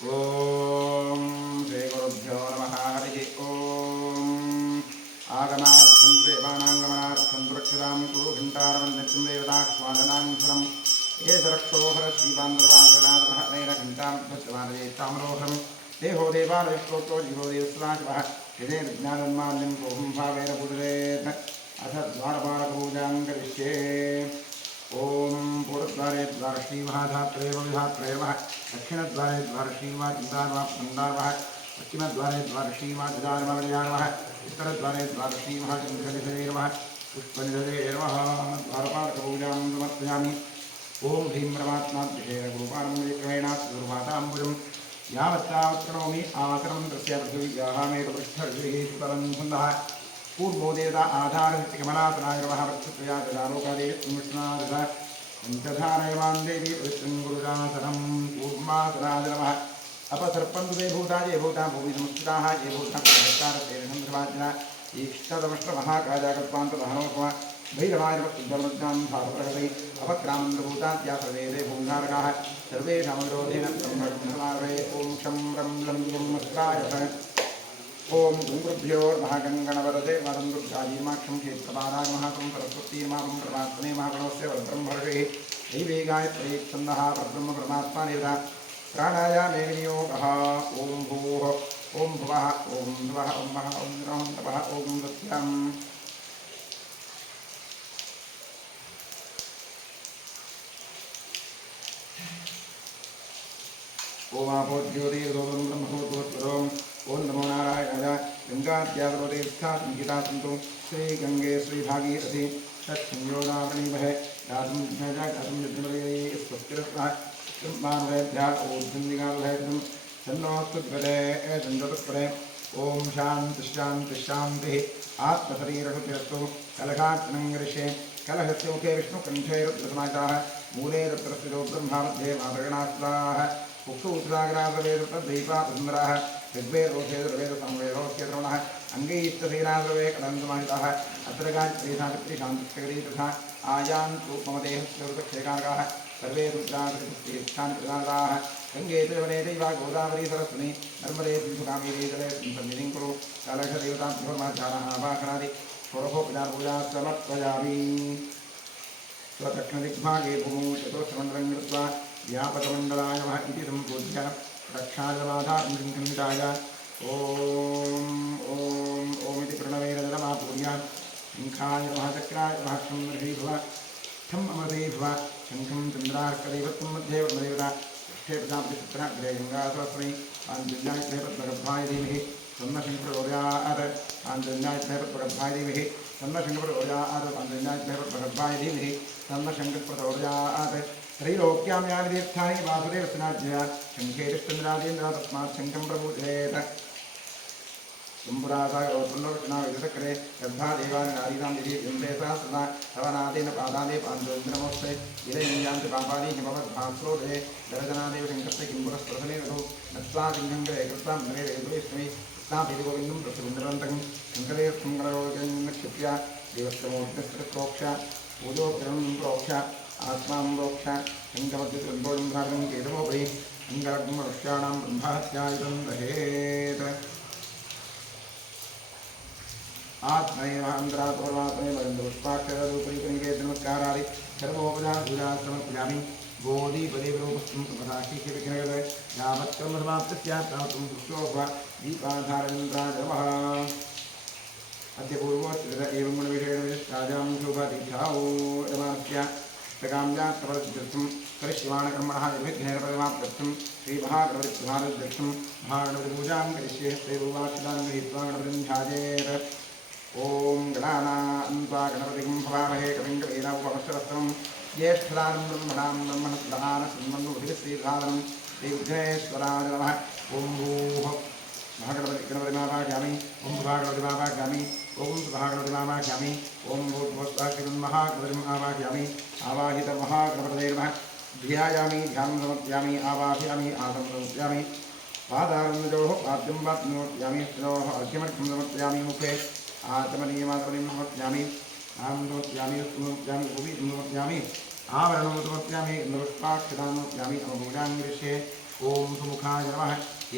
ओम श्री गुरुभ्यो नमः हरि ओम आगमार्थं देवानांगमनार्थं सुरक्षितां कुरु घण्टारवन्दनं देवताक्ष्वादनाङ्क्षरम् एष रक्षोहर श्रीबान्धवादनाथहरेण घण्टां भक्तवादयेतामरोहरं देहो देवालयश्लोको जीवो देवस्वाशवः यदे विज्ञानन्मान्यं गोहं भावेन पूजयेत् अथ द्वारपालपूजां करिष्ये। ओम पूर्वद्वारे द्वारश्रीमहाधात्रे विधात्रे नमः दक्षिणद्वारे द्वारश्रीमहाचिन्तानमः पश्चिमद्वारे द्वारश्रीमहाजजानमः उत्तरद्वारे द्वारश्रीमहाचन्द्रनिधये नमः पुष्पनिधये नमः। द्वारपालकपूजां समर्पयामि। ओम ह्रीं परमात्माभ्येन गुरुपारम्परिक्रमेणात् गुरुमाताम्बुजं यावत्तावत् करोमि आकरं तस्य पृथिव्याः मेघपृष्ठर्षिः सुतरं छन्दः पूर्वो देवता आधार कमलासनाय नमः वक्षत्रया ददालोकादेवी त्रिमुष्णादः पञ्चधारयवान् देवी पवित्रं गुरुरासनं पूर्वासनाय नमः अपसर्पन्तु ते भूता ये भूता भूमि संस्थिताः ये भूता प्रभस्कारसेनसंभ्रमाजना ईष्टदमष्टमहाकाजाकल्पान्तदहनोपम भैरवाय नमः भारतप्रहृते अपक्रामन्तभूतात्या सर्वे ते भूङ्गारकाः सर्वेषां विरोधेन ब्रह्मणस्मारे ॐ शं रं लं ब्रह्मस्त्रायः। ओम गुरुभ्यो नमः गणगणवरदे वरं दुर्गाजीमाक्षं क्षेत्रपालाय महाकं सरस्वतीमां परमात्मने महागणस्य वरब्रह्मर्षिः दैवेगाय प्रयेच्छन्दः परब्रह्म परमात्मा देवता प्राणायामे विनियोगः। ओम भूः ओम भुवः ओम ध्रुवः ओम महः ओम द्रवः तपः ओम सत्यम्। ओम आपो ज्योतिर्गोपं ब्रह्मभूतोत्तरम् ओम नमो नारायणाय गंगाद्यावतीर्थात्मिता सन्तु श्री गंगे श्री भागीरथी तत्संयोगावणीमहे दातुं ज्ञातं यज्ञवरे स्वस्तिरस्मः मानवेभ्यः ऊर्ध्वदिगावहैतं सन्नोस्तुभ्यते एतन्दतुपरे। ओम शान्ति शान्ति शान्तिः आत्मशरीरशुद्धिरस्तु। कलशार्चनं करिष्ये। कलशस्य मुखे विष्णुकण्ठे रुद्रसमाहिताः मूले रुद्रस्थितो ब्रह्मामध्ये मातृगणास्ताः उक्षुत्राग्रासवेदीपासुन्दराः ऋग्वेदोषेदवेदसंवेदोऽस्यद्रवणः अङ्गैस्तधीरासवे कलन्दमाहिताः अत्र गायत्रीशान्तिश्चकरी तथा आयान्तु मम देहस्य ऋतक्षेकारकाः सर्वे रुद्राक्षान् प्रदाताः गङ्गे त्रिवने दैवा गोदावरी सरस्वती नर्मदे सिन्धुकावेरी जले सन्निधिं कुरु। कलशदेवताभ्योर्माचारः आवाहनादि षोडशोपचारपूजा समर्पयामि। स्वदक्षिणदिग्भागे भूमौ चतुस्रमण्डलं कृत्वा व्यापकमण्डलाय नमः इति सम्पूज्य रक्षाजमाधारं ओम ओम ओम इति प्रणवेरजलमापूर्य शङ्खाय नमः चक्राय नमः क्षं ऋषीभव स्थम् अमृतेभव शङ्खं चन्द्रार्कदैवत्वं मध्ये वर्णदेवता पृष्ठे प्रजापतिपुत्राग्रे गङ्गासहस्रमे पाञ्चजन्याय पद्मगर्भाय धीमहि तन्नशङ्करोदयात् पाञ्चजन्याय पद्मगर्भाय धीमहि तन्नशङ्करोदयात् पाञ्चजन्याय पद्मगर्भाय धीमहि तन्नशङ्करोदयात्। त्रैलोक्यां यानि तीर्थानि वासुदेवस्नाज्ञया शङ्खे तिष्ठन्द्राजेन्द्र तस्मात् शङ्खं प्रपूजयेत्। शम्भुरासागरोत्पन्नवचनाविदसकरे गर्भादेवानि नारीणां विधीयन्ते सहस्रदा तवनादेन पादादे पाञ्चोन्द्रमोक्षे विलयन्यान्ति पापानि हिमवद्भास्रोदये दरजनादेव शङ्कस्य किं पुरस्प्रसने रघु नत्वा सिंहङ्करे कृत्वा मन्दरे रेतुवेष्टमि कृत्वापीति गोविन्दं प्रसुन्दरन्तकं शङ्करेऽर्थं गणरोगन्नक्षिप्य देवस्तमोऽग्नस्तप्रोक्ष पूजोपकरणं प्रोक्ष आत्मां प्रोक्ष शङ्कवद्युत्रों भागं केतमोपरि अङ्गरग्मरुष्याणां ब्रह्महत्यायुधं दहेत्। आत्मैवान्द्रात्मने मरिन्दपुष्पाक्षरूपरीपनिके नमस्कारादि सर्वोपचारपूजा समर्पयामि। गोदीपदेवरूपस्थं समसाक्षीविघ्नगत यावत्कर्मसमाप्तस्यात् पुष्पोपा दीपाधारयन्त्राय नमः। अद्य पूर्वोच्चर एवं गुणविषयेण राजां शुभतीर्थाओ नमस्य प्रकाम्यात्मवद्यर्थं करिष्यमाणकर्मणः निर्विघ्नेन श्रीमहागणपतिप्रधानोद्यर्थं महागणपतिपूजां करिष्ये। देववाचिदां गृहीत्वा गणपतिं ध्यायेत्। ओम गणानान्त्वा गणपतिं भवामहे कविं कवीनामुपमश्रवस्तमं ज्येष्ठदानं ब्रह्मणां ब्रह्मणस्पदानं शृण्वन्नोतिश्रीधानं श्रीविघ्नेश्वराय नमः। ओम भूः महागणपतिमावाहयामि। ओम भवागणपतिमावाहयामि। ओम सुभागणपतिमावाहयामि। ओम भूर्भुवस्वाक्षिमहागणपतिम् आवाहयामि। आवाहितमहागणपतये नमः। ध्यायामि ध्यानं समर्पयामि। आवाहयामि आसनं समर्पयामि। पादारन्दयोः पाद्यं वाप्नोत्यामि। स्थिनोः अर्घ्यमर्घ्यं समर्पयामि। मुखे आत्मनीयमात्मनीं समर्पयामि। आं समर्पयामि समर्पयामि उपवीतं समर्पयामि। आवरणं समर्पयामि। पुष्पाक्षतां समर्पयामि। अवपूजां करिष्ये। ओम सुमुखाय नमः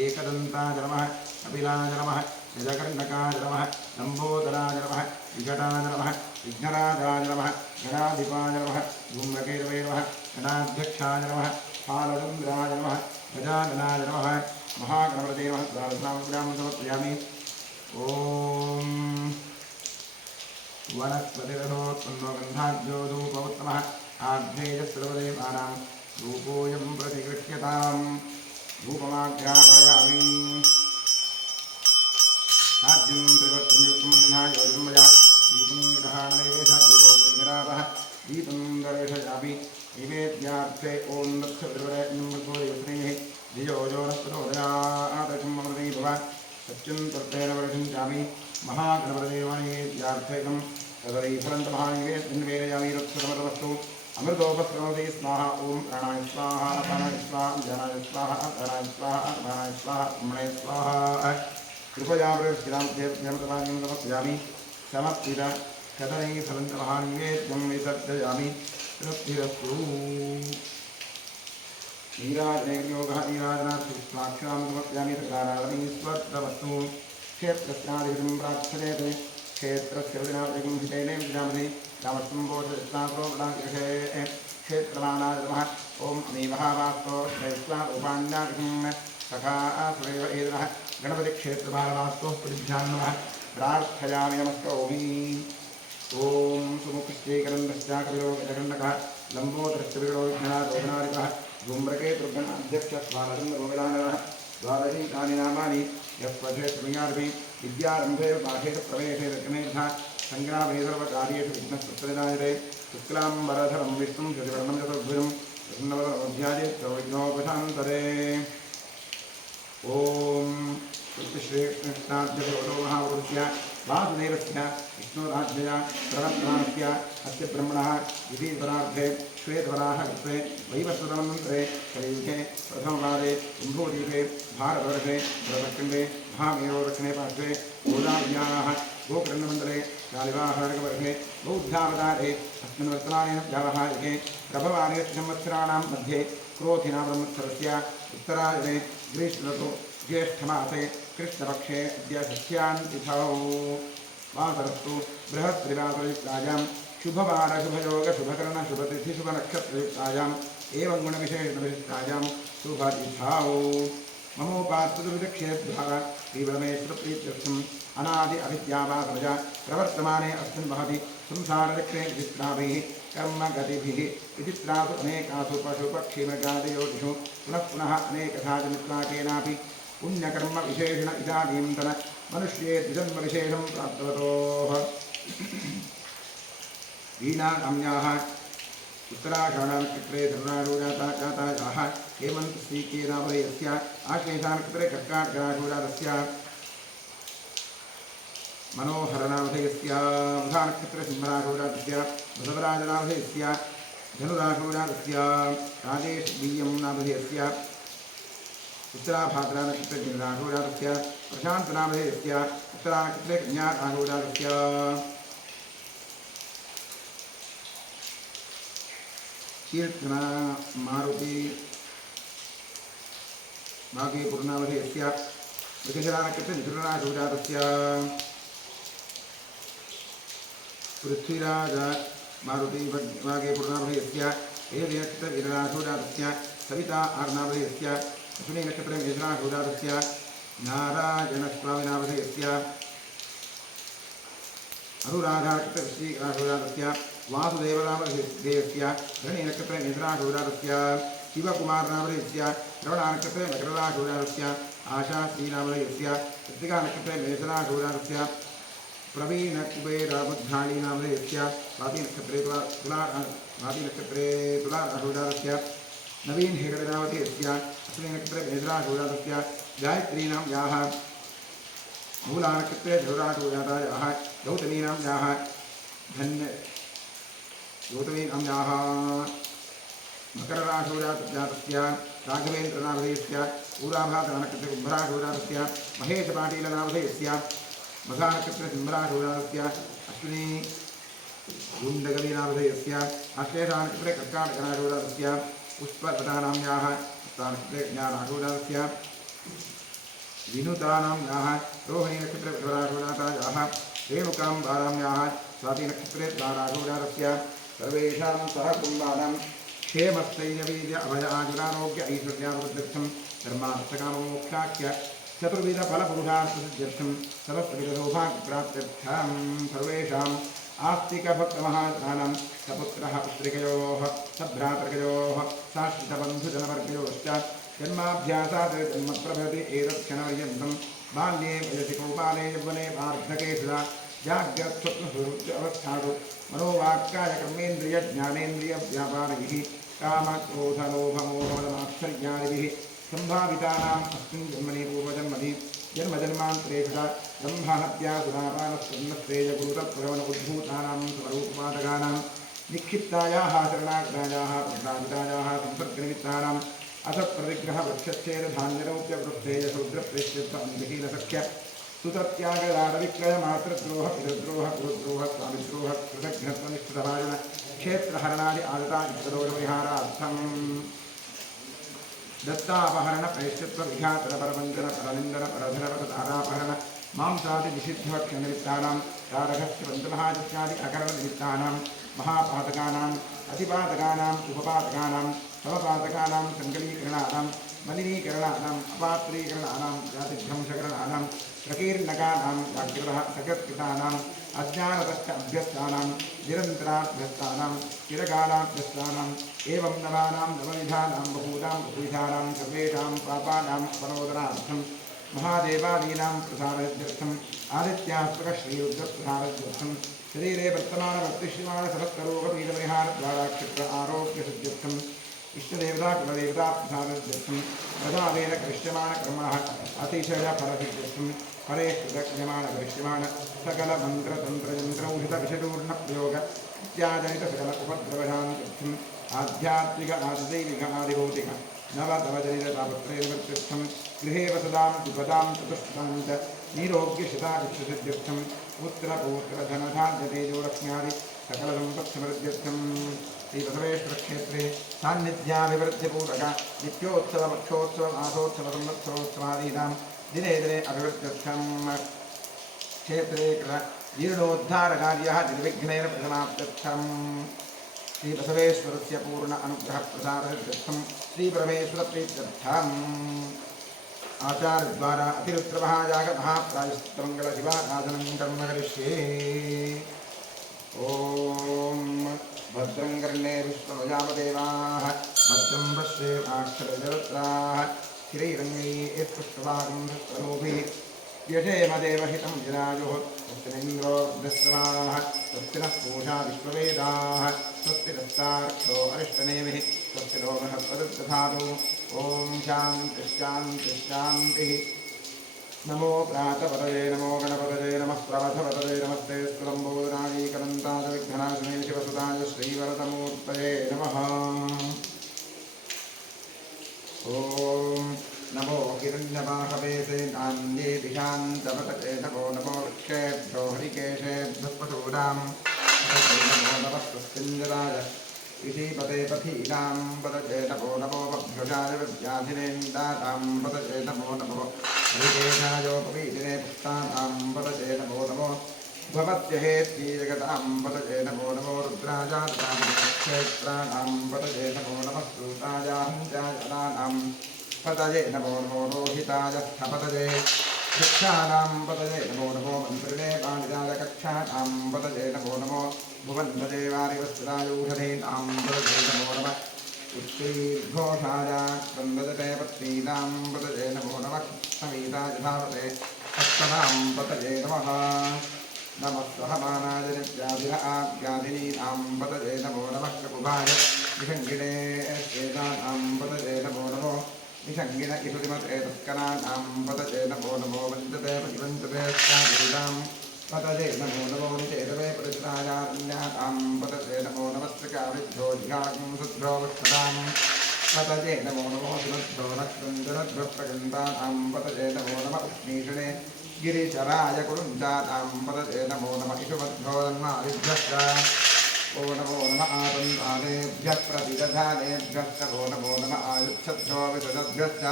एकदन्ताय नमः कपिलाय नमः गजकर्णकाय नमः लंबोदराय नमः विकटाय नमः विघ्नराजाय नमः गणाधिपाय नमः धूम्रकेतवे नमः गणाध्यक्षाय नमः फालचन्द्राय नमः गजाननाय नमः महागणपतये नमः द्वादशामग्रामं समर्पयामि। ओम वनस्पतिरथोत्पन्नो गन्धाढ्यो धूपमुत्तमः आग्नेयस्रवदेवानां धूपोऽयं प्रतिगृह्यताम् धूपमाघ्रापयामि। साध्यं त्रिवक्त्रयुक्तमन्नाय योजनमया दीपं ग्रहाणदेवेशः दीपं दर्शयामि नैवेद्यार्थे ॐ दक्षद्रवरेण्यं धियोजोनस्पतोदयातकं भव सत्यं तत्तेन वर्षिञ्चामि महागणपतिदेवानैवेद्यार्थेकं तदरीफलन्तमहानैवेद्यं रक्षतमस्तु अमृतोपस्रवते स्वाहा ॐ प्राणाय स्वाहा अपानाय स्वाहा ज्ञानाय स्वाहा अपानाय स्वाहा अपानाय स्वाहा ब्रह्मणे स्वाहा कृपया प्रवेशयामि समर्पयामि समर्पित कदनै फलन्तमहानैवेद्यं विसर्जयामि तृप्तिरस्तु। नीराजनयोगः नीराजनार्थविष्णाक्षरां समर्पयामि सकारादनीस्वर्धवस्तु क्षेत्रस्याधिपतिं प्रार्थयेत् क्षेत्रस्य विनाशकं हितेन विजामति रामस्तम्भोषस्नाप्रोपदाङ्कृषे क्षेत्रमाणाय नमः ॐ अमीमहावास्तो श्रेष्ठारूपाण्याकृं सखा सुरेव एदनः गणपतिक्षेत्रभारवास्तोः प्रतिभ्यां नमः प्रार्थयामि नमस्करोमि। ॐ सुमुखश्चैकरन्दश्चाकविरो गजगण्डकः लम्बोदरश्च विगणो विघ्नादोघनादिकः धूम्रकेतुर्गणाध्यक्षस्वालचन्द्रगोविलाननः द्वादशीतानि नामानि यस्वधेष्टमियार्भि विद्यारम्भे पाठेषु प्रवेशे दशमेधा सङ्ग्रामे सर्वकार्येषु विघ्नस्तुत्प्रदायते शुक्लाम्बरधरं विष्णुं शशिवर्णं चतुर्भुजं प्रसन्नवदनोऽध्याये सर्वविघ्नोपशान्तरे। ॐ श्रीकृष्णाद्यवतो महापुरुषस्य वासुदेवस्य विष्णुराज्ञया प्रवर्तमानस्य अस्य ब्रह्मणः विधिपरार्थे श्वेतवराहकल्पे वैवस्वतमन्त्रे कलियुगे प्रथमवादे कुम्भोदीपे भारतवर्षे प्रदक्षिणे महामेरो दक्षिणे पार्श्वे गोदाव्याः गोकर्णमण्डले कालिवाहवर्षे बौद्धावतारे अस्मिन् वर्तमानेन व्यावहारिके प्रभवाने संवत्सराणां मध्ये क्रोधिना ब्रह्मत्सरस्य उत्तरायणे ग्रीष्मऋतौ ज्येष्ठमासे कृष्णपक्षे अद्य षष्ठ्यान्तिथौ वासरस्तु बृहत्त्रिवासरयुक्तायां शुभवारशुभयोगशुभकरणशुभतिथिशुभनक्षत्रयुक्तायाम् एवं गुणविशेषणविशिष्टायां शुभतिथौ ममोपास्तुविदक्षेभ्यः श्रीपरमेश्वरप्रीत्यर्थम् अनादि अविद्यावासरजा प्रवर्तमाने अस्मिन् महति संसारचक्रे विचित्राभिः कर्मगतिभिः विचित्रासु अनेकासु पशुपक्षिमृगादियोनिषु पुनः पुनः अनेकथा जनित्वाकेनापि पुण्यकर्मविशेषेण इदानीन्तन मनुष्ये द्विजन्मविशेषं प्राप्तवतोः वीणानाम्याः उत्तराषाढनक्षत्रे धनुरारूढाताजातायाः हेमन्तश्रीकेदावलयस्य आश्लेषानक्षत्रे कर्काटकरारूढातस्य मनोहरनामधेयस्य बुधानक्षत्रे सिंहरारूढातस्य बुधवराजनामधेयस्य धनुरारूढातस्य राजेशबीयं नामधेयस्य उत्तराभाद्रानक्षत्रे जनिरारूढातस्य प्रशान्तनामधेयस्य उत्तरानक्षत्रे कन्यारारूढातस्य कीर्तना मारुति भागे पूर्णावधेयस्य वृषशरानक्षत्रे मिथुनरारूढातस्य पृथ्वीराज मारुति भागे पूर्णावधेयस्य एलनक्षत्रे वीररारूढातस्य सविता आर्नावधेयस्य अश्विनी नक्षत्रे मेषरारूढातस्य नारायणस्वामिनावधेयस्य अनुराधानक्षत्रे वृश्चिकरारूढातस्य वासुदेवनामधेयस्य धरणीनक्षत्रे मेषरारूढातस्य शिवकुमारनामधेयस्य श्रवणानक्षत्रे मकररारूढातस्य आशाश्रीनामधेयस्य कृत्तिकानक्षत्रे मेषरारूढातस्य प्रवीणकुबेरबुद्धालीनामधेयस्य स्वातिनक्षत्रे तुलारारूढातस्य नवीन हेगडनामधेयस्य अश्विनीनक्षत्रे मेषरारूढातस्य गायत्रीनाम्याः मूलानक्षत्रे धनुरारूढातायाः गौतमीनाम्याः गौतमीनाम्याः मकररारूढातस्य राघवेन्द्रनामधेयस्य पूराभाद्रानक्षत्रे कुम्भरारूढातस्य महेशपाटीलनामधेयस्य मघानक्षत्रे सिंहरारूढातस्य अश्विनी गुण्डगलीनामधेयस्य अश्लेषानक्षत्रे कर्काटकरारूढातस्य पुष्पलतानाम्याः स्थानक्षत्रे ज्ञानारूढस्य विनुतानां याः रोहिणी नक्षत्रे वृषभारूढाः रेणुकां बालाम्याः स्वाति नक्षत्रे द्वारारूढस्य सर्वेषां सह कुम्भानां क्षेमस्थैर्यवीर्य अभय आयुरारोग्य ऐश्वर्यावृद्ध्यर्थं धर्मार्थकाममोक्षाख्य चतुर्विधफलपुरुषार्थसिद्ध्यर्थं सहस्रविधसौभाग्यप्राप्त्यर्थं सर्वेषाम् आस्तिकभक्तमहाजनानां सपुत्रः पुत्रिकयोः सभ्रातृकयोः साश्रितबन्धुजनवर्गयोश्च जन्माभ्यासात् जन्मप्रभृति एतत्क्षणपर्यन्तं बाल्ये वयसि कौमारे यौवने वार्धके सदा जाग्रत्स्वप्नसुषुप्ति अवस्थासु मनोवाक्कायकर्मेन्द्रियज्ञानेन्द्रियव्यापारैः कामक्रोधलोभमोहमदमाश्चर्यादिभिः सम्भावितानाम् अस्मिन् जन्मनि पूर्वजन्मनि जन्मजन्मान्तरेषु ब्रह्महत्यासुरापानस्वर्णस्तेजगुरुतत्प्रगमन उद्भूतानां स्वरूपपादकानां निक्षिप्तायाः शरणाग्रायाः प्रदादितायाः संसर्गनिमित्तानाम् असत्प्रविग्रहवृक्षच्छेदधान्यरौप्यवृद्धेयशूद्रप्रेष्यत्वविहीनसख्य सुतत्यागदारविक्रयमातृद्रोह पितृद्रोह गुरुद्रोह स्वामिद्रोह कृतघ्नत्वनिष्ठितभाजन क्षेत्रहरणादि आदता इत्यदोषपरिहारार्थं दत्तापहरण प्रेष्यत्वविघातन परवञ्चन परनिन्दन परधनपरधारापहरण मांसादिनिषिद्धभक्षनिमित्तानां तारकस्य पञ्चमहायज्ञादि अकरणनिमित्तानां महापातकानाम् अतिपातकानाम् उपपातकानां समपातकानां सङ्कलीकरणानां मलिनीकरणानाम् अपात्रीकरणानां जातिध्वंसकरणानां प्रकीर्णकानां जागृतः सकृत्कृतानाम् अज्ञानतश्च अभ्यस्तानां निरन्तराभ्यस्तानां चिरकालाभ्यस्तानाम् एवं नवानां नवविधानां बहुविधानां सर्वेषां पापानाम् अपनोदनार्थं महादेवादीनां प्रसारयत्यर्थम् आदित्यात्मकश्रीरुद्रप्रसारयत्यर्थं शरीरे वर्तमानवर्तिष्यमाणसहस्ररोगपीडपरिहारद्वारा क्षिप्र आरोग्यसिद्ध्यर्थम् इष्टदेवता कुलदेवता प्रसादत्यर्थं प्रभावेन करिष्यमाणकर्मणः अतिशयफलसिद्ध्यर्थं फलेष्कृतक्रियमाणकरिष्यमाण सकलमन्त्रतन्त्रयन्त्रौषधविषचूर्णप्रयोग इत्याजनितसकल उपद्रवशान्त्यर्थम् आध्यात्मिक आदिदैविक आदिभौतिक नवतवजनिततापत्रयनिवृत्त्यर्थं गृहे वसदां विपदां चतुष्टां च नीरोग्यशतायुष्यसिद्ध्यर्थं पुत्रपौत्रधनधान्यतेजोलक्ष्म्यादि सकलसम्पत्समृद्ध्यर्थं श्रीबसवेश्वरक्षेत्रे सान्निध्याभिवृद्धिपूर्वक नित्योत्सवपक्षोत्सव मासोत्सवसंवत्सरोत्सवादीनां दिने दिने अभिवृद्ध्यर्थं क्षेत्रे जीर्णोद्धारकार्यः निर्विघ्नेन प्रसमाप्त्यर्थं श्रीबसवेश्वरस्य पूर्ण अनुग्रहप्रसादत्यर्थं श्रीपरमेश्वरप्रीत्यर्थम् आचार्यद्वारा अतिरुद्रमहायागमहाप्रायश्चित्तमङ्गलशिवाराधनं कर्म करिष्ये। ॐ भद्रं कर्णे विष्णुयामदेवाः भद्रं पश्येमाक्षरजरत्राः श्रीरङ्गैः स्पष्टभागं स्वरूभिः यशेमदेवहितं जनायुः स्वस्तिनिन्द्रो वृद्धस्रवाः स्वस्ति नः पूषा विश्ववेदाः स्वस्ति नस्तार्क्षो अरिष्टनेमिः स्वस्ति नो बृहस्पतिर्दधातु। ॐ शान्तिः शान्तिः शान्तिः। नमो प्रातपतये नमो गणपतये नमः प्रवथपतये नमस्ते स्तुलम्बोदनादीकरन्ताय विघ्नाशने शिवसुताय श्रीवरदमूर्तये नमः। ॐ नमो हिरण्यवाहवे नान्ये दिशान्तपतये नमो नमो वृक्षेभ्यो हरिकेशेभ्यः पशूनां नमो नमः स्वस्तिञ्जराय ऋषिपते पथीनां पतये नमो नमो वभ्युषाय विद्याधिनेन्दातां पतये नमो नमो हरिकेशायोपवीदिने पुष्टानां पतये नमो नमो भवत्य हेत्यै जगतां पतये नमो नमो रुद्राजातां क्षेत्राणां पतये नमो नमः सूतायाहञ्जायनानां पतये नमो नमो रोहिताय स्थपतये शिक्षाणां पतये नमो नमो मन्त्रिणे पाणिजालकक्षाणां पतये नमो नमो भुवन्वदेवारिवस्त्रायूषधीनां पतये नमो नमः उत्तीर्घोषाय क्रन्दते पत्नीनां पतये नमो नमः समीताय धावते हस्तनां पतये नमः नमः सहमानाय नित्यादिनीनां पतये नमो नमः ककुभाय विषङ्गिणे श्वेतानां पतये नमो नमो निषङ्गिण इषुतिमते तस्कराणां पतये नमो नमो वञ्चते प्रतिवञ्चते स्यादीनां पतये नमो नमो निचेतवे परित्रायान्यातां पतये नमो नमस्त्रकाविभ्यो जिघागं शुद्ध्रो वक्षतां पतये नमो नमो सुमध्यो नक्रञ्जनध्वः प्रगन्तानां पतये नमो नमः उष्णीषणे गिरिचराय कुरुञ्जातां पतये नमो नमः इषुमध्यो जन्मादिभ्यश्च ओ नमो नमः आरुन्धानेभ्यः प्रतिदधानेभ्यश्च ओ नमो नमः आयुच्छद्भ्यो विदधद्भ्यश्च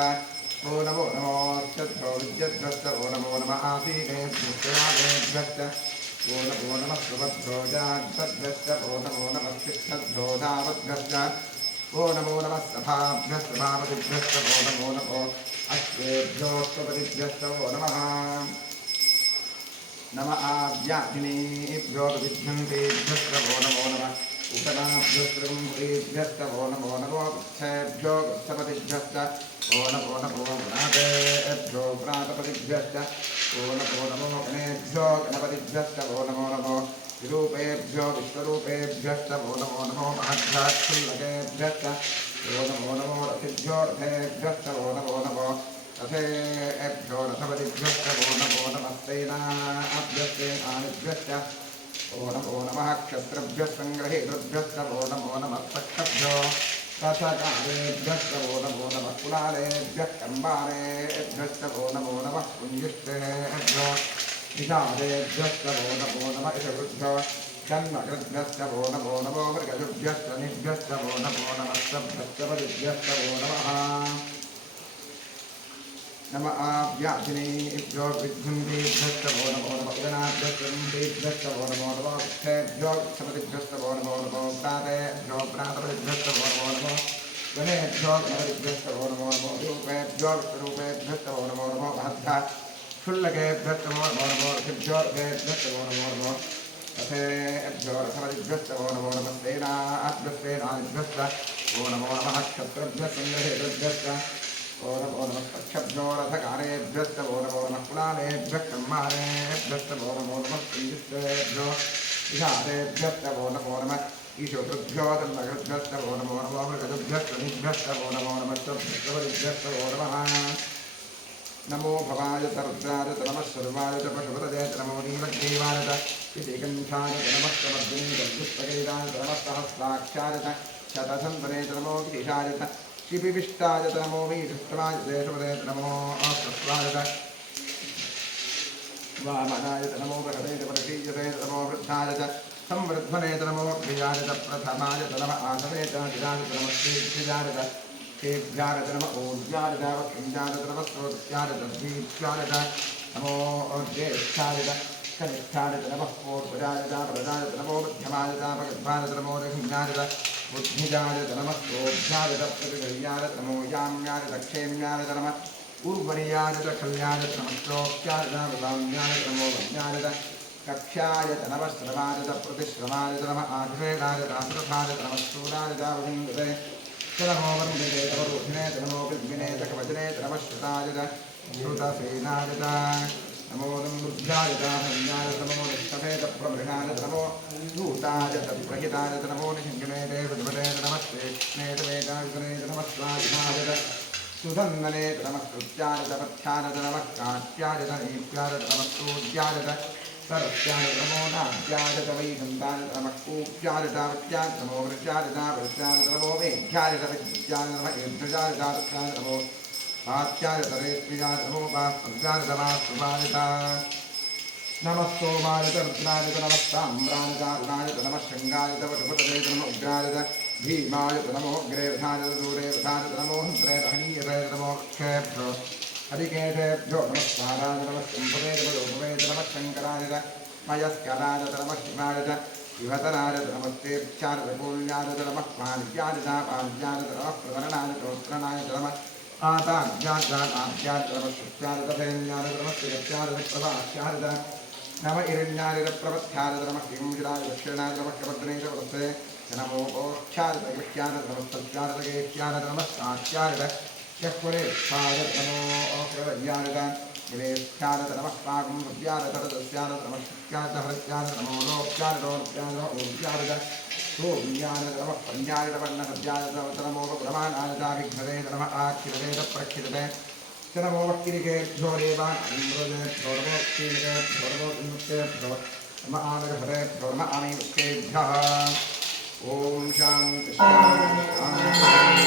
ओ नमो नमोऽश्चद्भ्यो विद्यद्भ्यश्च ओ नमो नमः आसीनेभ्यश्च ओ नमो नमः सुभद्भ्यो जाग्भ्यश्च ओ नमो नमः शिक्षद्भ्यो धावद्भ्यश्च ओ नमो नमः सभाभ्यश्च ओ नमो नमो अश्वेभ्योऽष्टपतिभ्यश्च ओ नमः नम आव्याधिनेभ्यो विद्यन्तेभ्यश्च वो नमो नमः उपनाभ्यस्त्रिभ्यश्च वो नमो नमो वृक्षेभ्यो वृक्षपतिभ्यश्च वो नमो नमो व्रातेभ्यो व्रातपतिभ्यश्च वो नमो नमो गणेभ्यो गणपतिभ्यश्च वो नमो नमो विरूपेभ्यो विश्वरूपेभ्यश्च वो नमो नमो महद्भ्याक्षुल्लकेभ्यश्च वो नमो नमो रथिभ्यो रथेभ्यश्च वो नमो नमो रथेभ्यो रथपतिभ्यश्च वो नमो नमस्तेनाभ्यस्तेनानिभ्यश्च वो नमो नमः क्षत्रभ्यः सङ्ग्रहेतृभ्यश्च वो नमो नमः पक्षभ्यो रथकारेभ्यश्च वो नमो नमः कुलालेभ्यः कम्बारेभ्यश्च वो नमो नमः पुञ्जिष्टेभ्यो निषादेभ्यश्च वो नमो नमः इषवृभ्यो जन्मकृभ्यश्च वो नमो नमो मृगजुभ्यश्च निभ्यश्च वो नमो नमः सभ्यश्च पदिभ्यश्च वो नमः नम आव्याधिनेभ्यो विद्युन्तेभ्यश्च वो नमो नमः उदनाभ्यश्च वो नमो नमः वृक्षेभ्यो वृक्षपतिभ्यश्च वो नमो नमः व्रातेभ्यो व्रातपतिभ्यश्च वो नमो नमः गणेभ्यो गणपतिभ्यश्च वो नमो नमः रूपेभ्यो विष्णुरूपेभ्यश्च वो नमो नमः महद्भ्याक्षुल्लकेभ्यश्च वो नमो नमः रथिभ्यो रथेभ्यश्च वो नमो नमः रथेभ्यो रथपतिभ्यश्च वो नमो नमः सेनाभ्यस्तेनादिभ्यश्च वो नमो नमः क्षत्रभ्यः सङ्ग्रहेतृभ्यश्च ओ नमो नमः पक्षभ्यो रथकारेभ्यश्च वो नमो नमः कुलालेभ्यः कम्मारेभ्यश्च वो नमो नमः पुञ्जिष्टेभ्यो विषादेभ्यश्च वो नमो नमः ईशोतृभ्यो तन्मकृभ्यश्च वो नमो नमः मृगजुभ्यश्च निभ्यश्च वो नमो नमः सभ्यश्च वो नमः नमो भवाय तरुद्राय नमः सर्वाय च पशुपतये नमो नीलग्रीवाय च इतिकण्ठाय नमः समर्दिनी पुष्पगैराय नमः सहस्राक्षाय च शतसन्वने नमो गिरिशाय च शिपिविष्टाय नमो वीरष्ट्वाय देशपदे नमो अस्वाय वामनाय नमो बृहदे परशीयते नमो वृद्धाय च संवृध्वने नमो प्रियाय च प्रथमाय नमः आसवे च धिराय नमः श्रीभ्याय च केभ्याय नमः ऊर्जाय च वक्षुञ्जाय नमः स्रोत्याय च दीप्याय च नमो ज्येष्ठाय च कनिष्ठाय नमः पूर्वजाय च प्रजाय नमो मध्यमाय च भगद्भाय नमो दक्षिणाय च बुद्धिजाय नमः क्रोध्याय प्रतिगर्याय नमो याम्याय क्षेम्याय नमः उर्वरीयाय कल्याय नमः श्लोक्याय विवाम्याय नमो वन्याय कक्ष्याय नमः श्रवाय प्रतिश्रवाय नमः आध्वेदाय रात्रथाय नमः शूराय वृन्दते नमो वन्दे तवरोधिने नमो विद्विने कवचने नमः श्रुताय श्रुतसेनाय नमो दुर्गाय हन्याय नमो निष्ठभेद प्रभृणाय नमो दूताय तत्प्रहिताय नमो निषङ्गिने देवद्वदे नमः श्रेष्ठने वेदायुधने नमः स्वाधिनाय सुधन्वने नमः कृत्याय पथ्याय नमः काट्याय नीप्याय नमः सूर्याय सरस्याय नमो नाट्याय वैकुण्ठाय नमः कूप्याय वृत्याय नमो वृत्याय वृत्याय नमो मेघ्याय विद्याय नमः इन्द्रजाय वृत्याय नमो आत्याय तरेत्याय नमो वास्तव्याय नमः नमः सोमाय रुद्राय नमः साम्राय रुणाय नमः शृङ्गाय वटुपतये नमः उग्राय भीमाय नमो ग्रेवधाय दूरेवधाय नमो हन्त्रेहनीयते नमो क्षेभ्यो हरिकेशेभ्यो नमस्काराय नमः शम्भवे नमोपवे नमः शङ्कराय मयस्कराय नमः शिवाय शिवतराय नमस्तेभ्याय पूर्ण्याय नमः पाण्याय पाण्याय नमः प्रवरणाय प्रोत्रणाय नमः आताभ्याय नमः शुक्त्याय तथेन्याय नमः श्रीगत्याय प्रभाष्याय नम इरण्याय प्रवत्याय नमः किंशिराय दक्षिणाय नमः कपद्रने प्रवृत्ते नमो ओक्षाय गृह्याय नमः सत्याय गेह्याय नमः साक्ष्याय चक्वरेष्ठाय नमो अप्रवद्याय निवेष्याय नमः पाकं भव्याय तदस्याय नमः शुक्त्याय हृत्याय नमो लोक्याय लोक्याय ऊर्जाय सोम्याय नमः पन्याय वर्णहव्याय नमो ब्रह्माणाय विघ्नदे नमः आक्षिरदे प्रक्षिरदे नमो वक्किरिकेभ्यो देवान्मृदेभ्यो नमोक्षीलिकेभ्यो नम आनगहरेभ्यो नम आमीवृक्षेभ्यः ॐ शान्ति शान्ति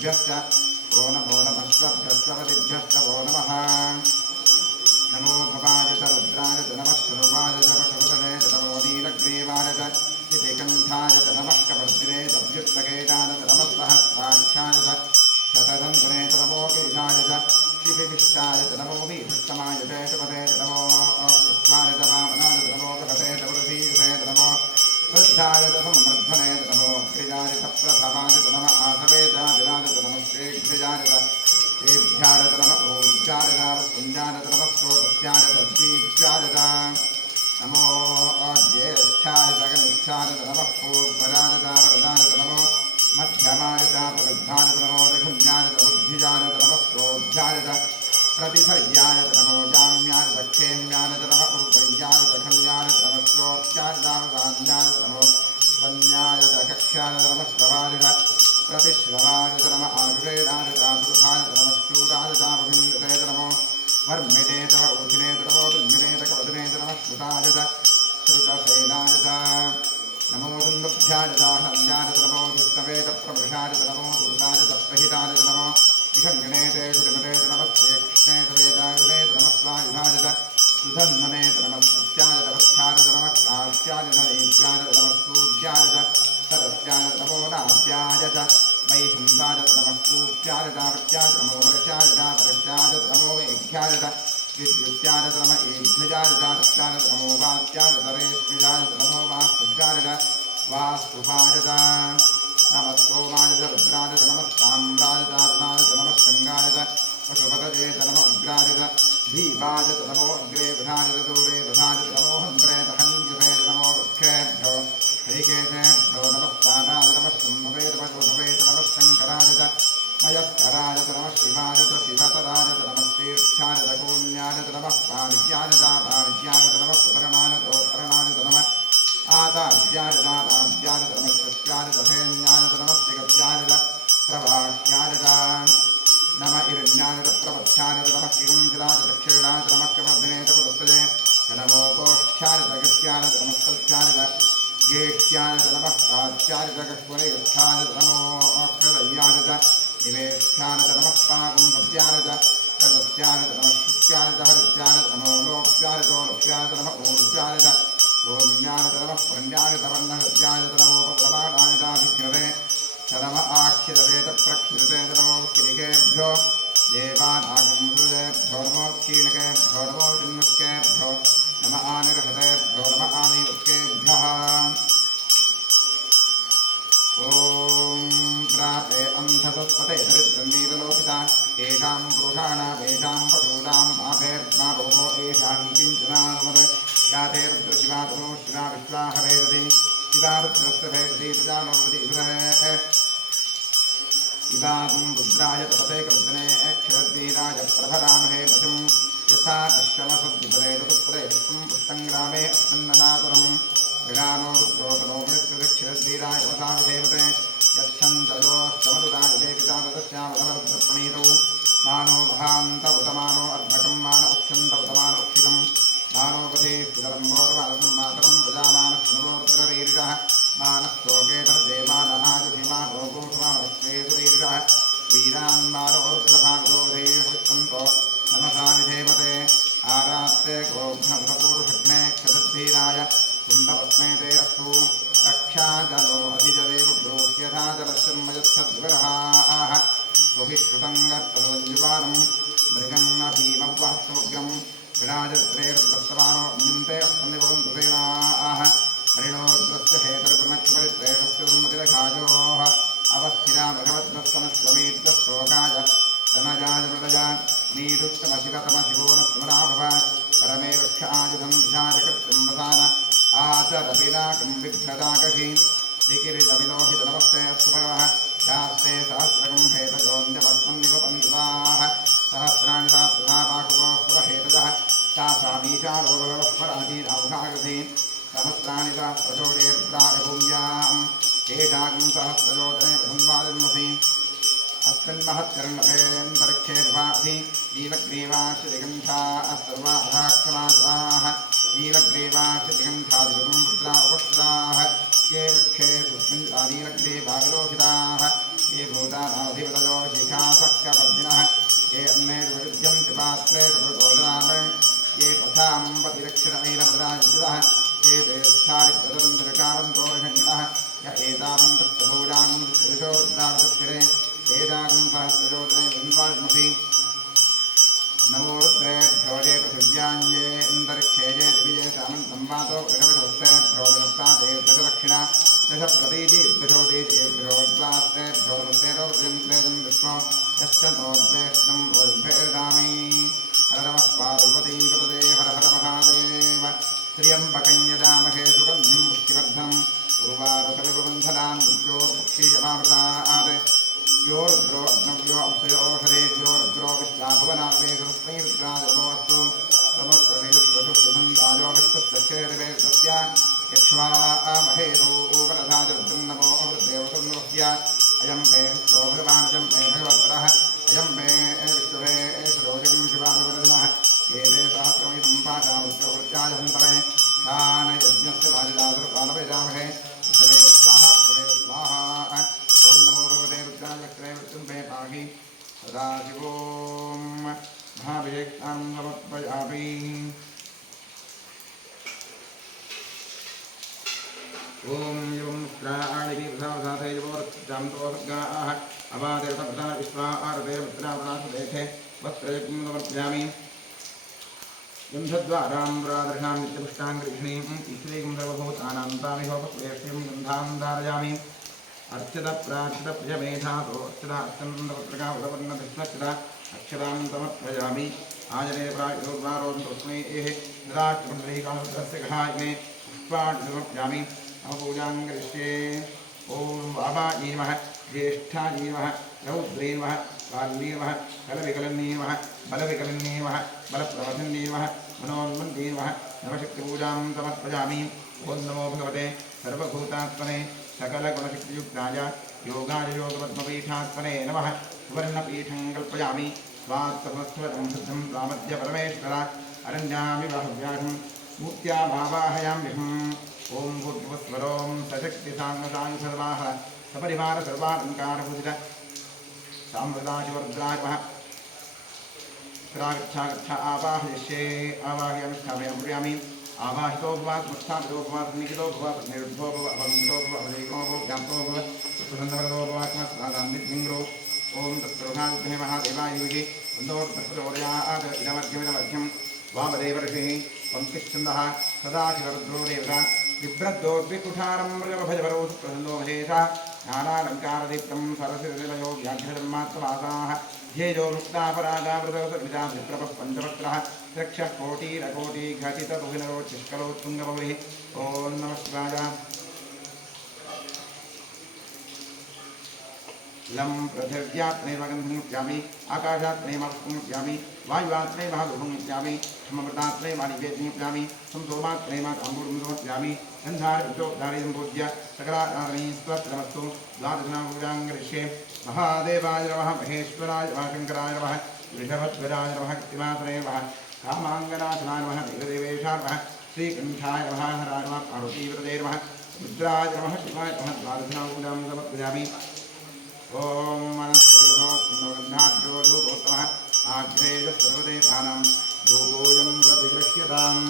सर्वेभ्यश्च वो नमो नमस्वभ्यस्वपतिभ्यश्च वो नमः नमो भवाय च रुद्राय च नमः शर्वाय च पशुपतये च नमो नीलग्रीवाय च इतिकण्ठाय च नमः कपर्दिने च अभ्युत्तकेशाय च नमः सहस्राख्याय च शतदन्तने च नमो केशाय च शिपिविष्टाय च नमो वीभृष्टमाय च पदे च नमो कृत्वाय च वामनाय च नमो बृहते च वृषीयुषे च नमो वृद्धाय च संवर्धने च नमो अग्रिजाय च प्रथमाय च नमः आसवेजादिराय च नमः श्रीघ्रिजाय च तेभ्याय च नमः ऊर्जाय च वस्तुञ्जाय च नमः स्रोतस्याय च दीप्याय च नमो ज्येष्ठाय च कनिष्ठाय च नमः पूर्वजाय च वरदाय च नमो मध्यमाय च प्रवृद्धाय च नमो जघन्याय च बुद्धिजाय च नमः स्रोध्याय च प्रतिसर्याय च नमो जाम्याय च क्षेम्याय च नमः उर्वय्याय च खल्याय च नमः श्रोत्याय च दान्याय च नमो वन्याय च कक्ष्याय च नमः श्रवाय च प्रतिश्रवाय च नमः आयुरेणाय च आतुर्थाय च नमः शूराय च अभिन्विते च नमो वर्मिणे च ऊर्धिने च नमो दुर्मिणे च कवदिने च नमः श्रुताय च श्रुतसेनाय च नमो दुन्दुभ्याय च हल्याय च नमो विष्णवे च प्रमृषाय च नमो दूताय च प्रहिताय च नमो निषङ्गणे च श्रुतिमते च नमः श्रेष्णे च वेदायुधे च नमः स्वायुधाय च सुधन्वने च नमः स्तुत्याय च वत्स्याय च नमः कात्याय च नेत्याय च नमः सूर्याय च सरस्याय च नमो नाद्याय च वैकुण्ठाय च नमः कूप्याय च वृत्याय च नमो वर्षाय च परस्याय च नमो मेघ्याय च विद्युत्याय च नमः ईघ्नजाय च तत्याय च नमो वात्याय च रेष्मिजाय च नमो वास्तुभ्याय च वास्तुपाय च नमः सोमाय च रुद्राय च नमः ताम्राय च अरुणाय च नमः शृङ्गाय च पशुपतये च नमः उग्राय च धीपाय च नमो अग्रे प्रधाय च दूरे प्रधाय च नमो हन्त्रे च हन्युते च नमो वृक्षेभ्यो हरिकेशेभ्यो नमः साराय च नमः शम्भवे च पशुभवे च नमः शङ्कराय च मयस्कराय च नमः शिवाय च शिवतराय च नमः तीर्थ्याय च कूल्याय च नमः पारिज्याय च पारिज्याय च नमः उत्तरणाय च उत्तरणाय च नमः आतार्याय च आतार्याय च नमः शक्त्याय च धेन्याय च नमः श्रीगत्याय च प्रभाष्याय च नम इरण्याय च प्रपथ्याय च नमः किंशिलाय च दक्षिणाय च नमः कवर्धिने च पुरस्ते च नमो गोष्ठ्याय च गत्याय च नमः सत्याय च ज्येष्ठ्याय च नमः कात्याय च कक्वरेष्ठाय च नमो अकृदय्याय च निवेष्ठ्याय च नमः पाकुम्भव्याय च रजस्याय च नमः शुक्याय च हरित्याय च नमो लोप्याय च लोप्याय च नमः ऊर्जाय च रोम्याय च नमः पुण्याय च वर्णहत्याय च नमो प्रमाणाय च विघ्नते च नमः आक्षिरते च प्रक्षिरते च नमो किरिकेभ्यो देवानागं हृदयेभ्यो नमो क्षीणकेभ्यो नमो चिन्मुक्केभ्यो नमः आनिर्हतेभ्यो नमः आनिवृत्केभ्यः ॐ प्राते अन्धसस्पते दरिद्रन्नीरलोकिता येषां पुरुषाणामेषां पशूनाम् आभेर्मा रोगो येषां किञ्चनामद याते रुद्रशिवातनो शिवा विश्वाहवेदति शिवा रुद्रस्य भेदति प्रजानोर्वति इवागुं रुद्राय तपते कृतने क्षरद्वीराय प्रभरामहे पशुं यथा अश्वमसद्विपदे तत्पदे पुष्पं पुष्टं ग्रामे अस्मिन्ननातुरं मृगानो रुद्रोतनो क्षरद्वीराय वसाविधेवते यच्छन्तयोश्चमरुराय देविता ततश्यामलरुद्रप्रणीतौ मानो भान्तपुतमानो अर्भकं मान उक्षन्तपुतमान उक्षितं मानोपथे स्थितरम्भोर्वादं मातरं प्रजामानक्षणोरुद्ररीरिषः मानस्तोकेतरदेवानहायुधिमानो गोषमानश्वेतुरीरिषः वीरान्मानोरुद्रभागोधे हृत्सन्तो नमसा विधेमते आरात्ते गोघ्नपुरुषघ्ने क्षतद्धीराय कुन्दपस्मेते अस्तु रक्षाजलो अधिजदेव ब्रूह्यथा जलशर्मयत्सद्विरहाः स्वभिश्रुतं गर्तनुवानं मृगन्नभीमवहत्समुग्रं विराजत्रेर्द्रस्तवानो अम्यन्ते अस्मन्निभवन्तुसेनाः हरिणो रुद्रस्य हेतर्पृणक्षपरित्रेणस्य उन्मतिरघायोः अवस्थिरा भगवद्भक्तमश्वमेद्यश्लोकाय तनजाय मृदजान् नीरुष्टमशिवतमशिवो न स्मराभव परमे वृक्ष आयुधं ध्यायकृत्यं वसान आचरपिनाकं बिभ्रदाकशीं निकिरितविलोहितनमस्ते सुभगवः यास्ते सहस्रकं हेतयोऽन्यपस्मन्निवपन्ताः सहस्राणि सहस्रधा बाहुवो स्वहेतजः तासामीशालो भगवस्मराजीनामुखागधीन् सहस्राणि सहस्रजोडे रुद्राभूम्यां येषागं सहस्रजोदने बृहन्वादिन्मसीम् अस्मिन्महत्कर्णभेऽन्तरिक्षेर्वाधि नीलग्रीवाश्रिगन्धाः सर्वाधाक्षमासाः नीलग्रीवाश्रिगन्धादिगुं रुद्रा उपस्थिताः ये वृक्षे सुस्मिन् नीलग्रीवाविलोहिताः ये भूतानाधिपतयो वारि प्रतरन्तरकावन्तो रघङ्गणः य एतावन्तस्तभूजां पुरुषो रुद्रावतस्थिरे तेजागं सहस्रजोतरे वन्वाग्मसि नमो रुद्रेभ्योजे पृथिव्याञ्जेऽन्तरिक्षेजे दिविजे सामन्तं वातो वृषभिषवस्तेभ्यो दशप्तादेर्दशदक्षिणा दशप्रतीतिर्दशोदीतिर्दशोद्वास्तेभ्यो दशेरो वृजं विष्णो यश्च नोद्वेष्टं वरुभेर्दामि हर नमः पार्वतीपतये हर हर महादेव त्र्यम्बकं यजामहे सुगन्धिं पुष्टिवर्धनम् उर्वारुकविबन्धनान् मृत्योर्मुक्षीयमामृतात् यो रुद्रो अग्नव्यो अप्सयोषधेभ्यो रुद्रो विश्वाभुवनावेशस्मै रुद्राजमोऽस्तु समस्तशैलस्वशुसन्तायो विष्णुस्तस्यैर्वेदस्य यक्ष्वामहेतोपरधाज रुद्रं नमो वृद्देवसन्नस्य अयं मे हस्तो भगवानजं मे भगवत्रः अयं मे विष्णुवे सरोजं शिवानुवर्धनः एते सहस्रमिदं पाठावृत्योवृत्याय हन्तमे दानयज्ञस्य वाजिदासुरकालवेदामहे विष्णवे स्वाहा विष्णवे स्वाहा ओं नमो भगवते रुद्राय त्रैवृत्तं मे पाहि सदाशिवों महाभिषेक्तां समर्पयामि ओं एवं प्राणिभिः प्रसादसाधयजोरत्यां तोर्गाः अवादेवतपदा विश्वा आरदेवत्रावनाथदेखे वस्त्रयज्ञं समर्पयामि गन्धद्वारां पुरादर्शां नित्यपुष्टां गृहिणीं ईश्वरीं सर्वभूतानां तामिहोपक्लेष्यं गन्धां धारयामि अर्चित प्रार्चित प्रियमेधातो अर्चित अत्यन्तपत्रिका उदवर्णकृष्णचित अक्षरां समर्पयामि आजने प्रायोर्वारों तस्मै निराष्ट्रमण्डलीकालस्य घायने पुष्पाणि समर्पयामि पूजां करिष्ये ओं बाबाजी नमः ज्येष्ठाजी नमः रौद्रे नमः काली नमः कलविकलन्ये नमः बलविकलन्ये नमः बलप्रवधन्ये नमः मनोन्मन्ये नमः नवशक्तिपूजां समर्पयामि ओं नमो भगवते सर्वभूतात्मने सकलगुणशक्तियुक्ताय योगाय योगपद्मपीठात्मने नमः सुवर्णपीठं कल्पयामि स्वात्तमस्वरं शुद्धं प्रामद्य परमेश्वर अरण्यामि बाहुव्याघं मूर्त्या भावाहयाम्यहम् ओं भूर्भुवस्वरों सशक्तिसाङ्गसायुधर्वाः सपरिवार सर्वालङ्कारपूजित साम्राज्यवर्द्राय नमः गच्छ आवाहयिष्ये आवाहयामि स्थापयामि प्रियामि आवाहितो भवात् मुत्थापितो भवात् निहितो भवात् निरुद्धो भव अवन्तो भव अवधेको भव व्याप्तो भव सुप्रसन्नवरदो भवात्मस्वादान्विद्विङ्ग्रो ओं तत्प्रधानविद्महे महादेवाय धीमहि तन्नोर्तप्रचोदयात् इदमध्यमिदमध्यं वामदेवर्षिः पंक्तिश्छन्दः सदाशिवरुद्रो देवता बिभ्रद्दोद्विकुठारं मृगभजवरो सुप्रसन्नो महेशः ज्ञानालङ्कारदीप्तं सरसिजलयो व्याघ्रधर्मात्मवासाः ध्येयो मुक्तापरागावृतविदा विप्रपः पञ्चवक्त्रः रक्षः कोटिरकोटिघटिततुहिनरोच्चिष्करोत्तुङ्गपौरिः ॐ नमः शिवाय लं पृथिव्यात्मैव गन्धमुच्चामि आकाशात्मैवास्मुच्चामि वायुवात्मैव गुरुमुच्चामि सममृतात्मैव निवेद्यमुच्चामि संसोमात्मैव ताम्बूलमुच्चामि गन्धारविद्योद्धारयं पूज्य सकलाराधनीस्त्वत्रमस्तु द्वादशनापूजां करिष्ये महादेवाय नमः महेश्वराय नमः शङ्कराय नमः वृषभध्वजाय नमः कृतिमातरे नमः कामाङ्गनाथनाय नमः देवदेवेशाय नमः श्रीकण्ठाय नमः हराय नमः पार्वतीव्रते नमः रुद्राय नमः शिवाय नमः द्वादशनापूजां समर्पयामि ओम मनस्पतिर्गन्धाढ्यो धूपोत्तमः आग्नेय सर्वदेवानां धूपोऽयं प्रतिगृह्यताम्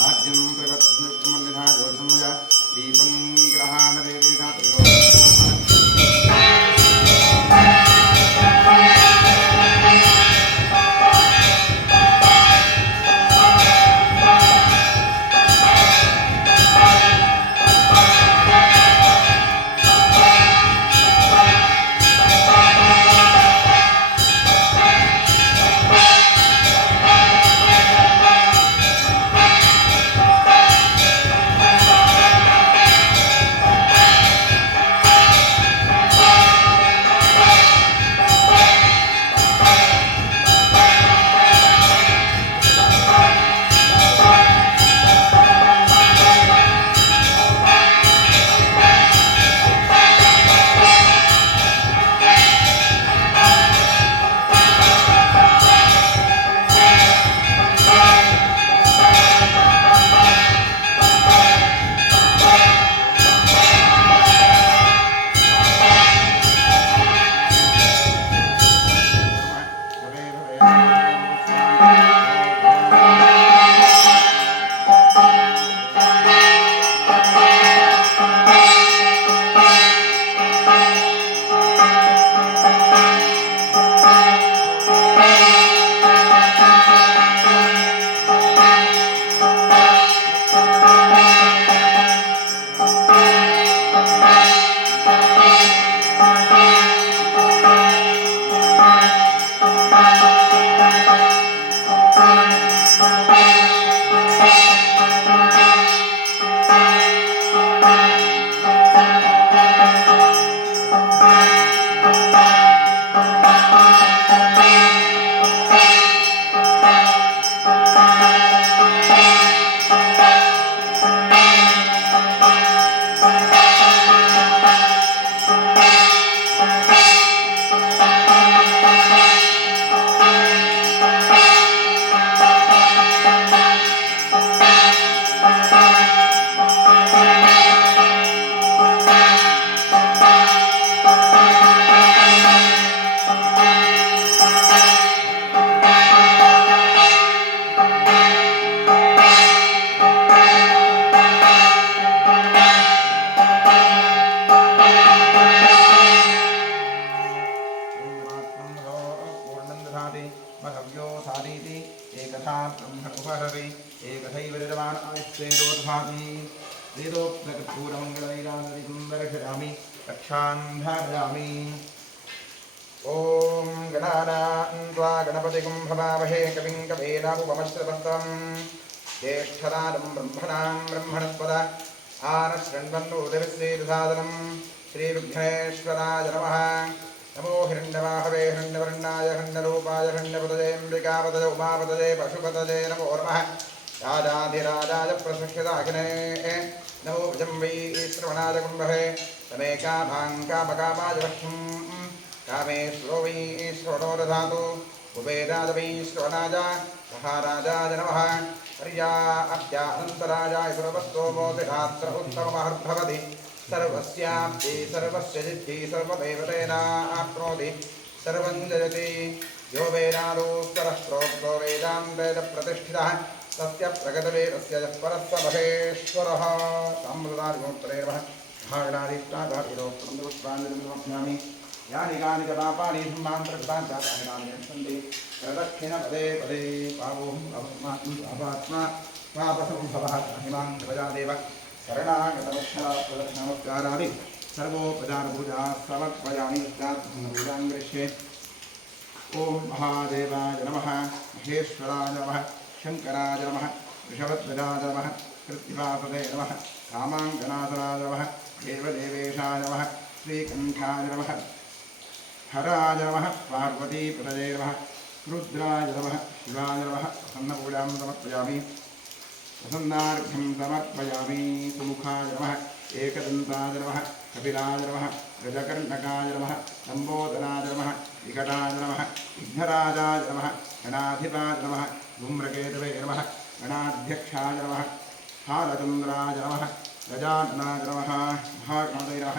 राज्यं प्रवत्समन्विधा ज्योतिर्मय दीपं ग्रहाणदेवेशा वेदोक्तकर्पूरमङ्गलैरानदिकुन्दरशरामि रक्षान्धारयामि। ॐ गणानान्त्वा गणपतिं भवामहे कविं कवीनामुपमश्रवस्तम् ज्येष्ठराजं ब्रह्मणां ब्रह्मणस्पद आनशृण्वन्नोदविश्रीदसादनं श्रीविघ्नेश्वराय नमः। नमो हिरण्यवाहवे हिरण्यवर्णाय हिरण्यरूपाय हिरण्यपतजेऽम्बिकापतये उमापतये पशुपतये नमो नमः। राजाधिराजाय प्रसख्यदाकिने नमो भुजम्बै श्रवणाय कुम्भवे तमेकाभाङ्कामकामाय लक्ष्मीं कामेश्वरो वै श्रवणो दधातु कुबेराय वै श्रवणाय महाराजाय नमः। हर्या अद्या अनन्तराजाय सर्वस्तोमोतिरात्र उत्तममहर्भवति सर्वस्याप्ति सर्वस्य सिद्धि सर्वमेव तेनाप्नोति सर्वं जयति यो वेदादोत्तरः प्रोक्तो वेदान्तेन तस्य प्रगतवेदस्य यः परस्य महेश्वरः साम्प्रदायिकोत्तरे नमः। महागणाधिष्ठाताभिरोक्तमन्त्रपुष्पाञ्जलिमप्यामि यानि कानि च पापानि सम्मान्तरकृतानि चातानि सन्ति प्रदक्षिणपदे पदे पावोऽहं पापात्मा पापसमुद्भवः हिमां प्रजादेव शरणागतवत्सलप्रदक्षिणमस्कारादि सर्वोपचारपूजाः समर्पयामि पूजां करिष्ये। ॐ महादेवाय नमः महेश्वराय नमः शङ्कराय नमः वृषभध्वजाय नमः कृत्तिवासवे नमः कामाङ्गनाथराय नमः देवदेवेशाय नमः श्रीकण्ठाय नमः हराय नमः पार्वतीपतये नमः रुद्राय नमः शिवाय नमः प्रसन्नपूजां समर्पयामि प्रसन्नार्घ्यं समर्पयामि। सुमुखाय नमः एकदन्ताय नमः कपिलाय नमः गजकर्णकाय नमः लम्बोदराय नमः विकटाय नमः विघ्नराजाय नमः गणाधिपाय नमः धूम्रकेतवे नमः गणाध्यक्षाय नमः हालचन्द्राय नमः गजाननाय नमः महागणपतये नमः।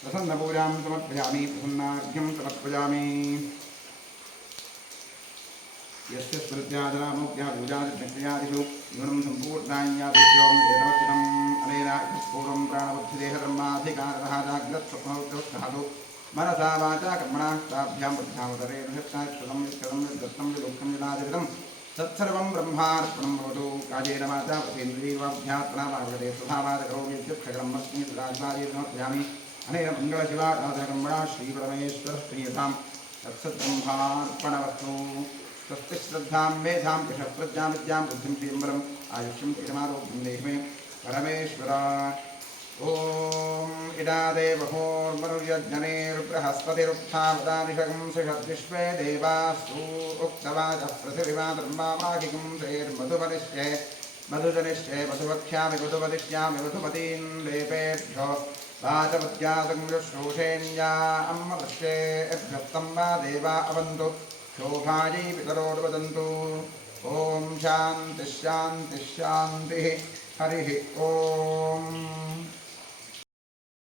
प्रसन्नपूजां समर्पयामि प्रसन्नार्घ्यं समर्पयामि। यस्य स्मृत्यादनामोक्त्या पूजादिभ्यक्रियादिषु न्यूनं सम्पूर्णायादित्यों वेदवचनम् अनेन पूर्वं प्राणबुद्धिदेहधर्माधिकारतः जाग्रत्स्वप्नोत्तुष्टहातु मनसा वाचा कर्मणा ताभ्यां वृद्धावतरे ऋषत्सायत्कृतं विष्कृतं विदुःखं विदुःखं विनादितं तत्सर्वं ब्रह्मार्पणं भवतु। कायेन वाचा प्रतीन्द्रियवाभ्यात्मनाभागवते स्वभावादकरोमि इत्युक्षरं अस्मि राजवादीं समर्पयामि। अनेन मङ्गलशिवाराधकर्मणा श्रीपरमेश्वरप्रियतां तत्सद्ब्रह्मार्पणवस्तु। स्वस्ति श्रद्धां मेधां यशप्रज्ञां विद्यां बुद्धिं श्रीम्बरम् आयुष्यं तेजमारोग्यं देहि मे परमेश्वर। ॐ इडादेवहोर्मनुर्यज्ञनेर्बृहस्पतिरुत्थावदानिषगं सृषद्विश्वे देवास्तु उक्तवाचः पृथिवीमा ब्रह्मामाहिकं श्रेर्मधुपनिश्चे मधुजनिश्चे मधुवक्ष्यामि मधुपदिष्यामि मधुमतीं लेपेभ्यो वाचपद्यासंयुश्रूषेण्या अम्मदृश्येभ्यस्तं वा देवा अवन्तु शोभायै पितरोर्वदन्तु। ॐ शान्तिः शान्तिः शान्तिः हरिः ॐ।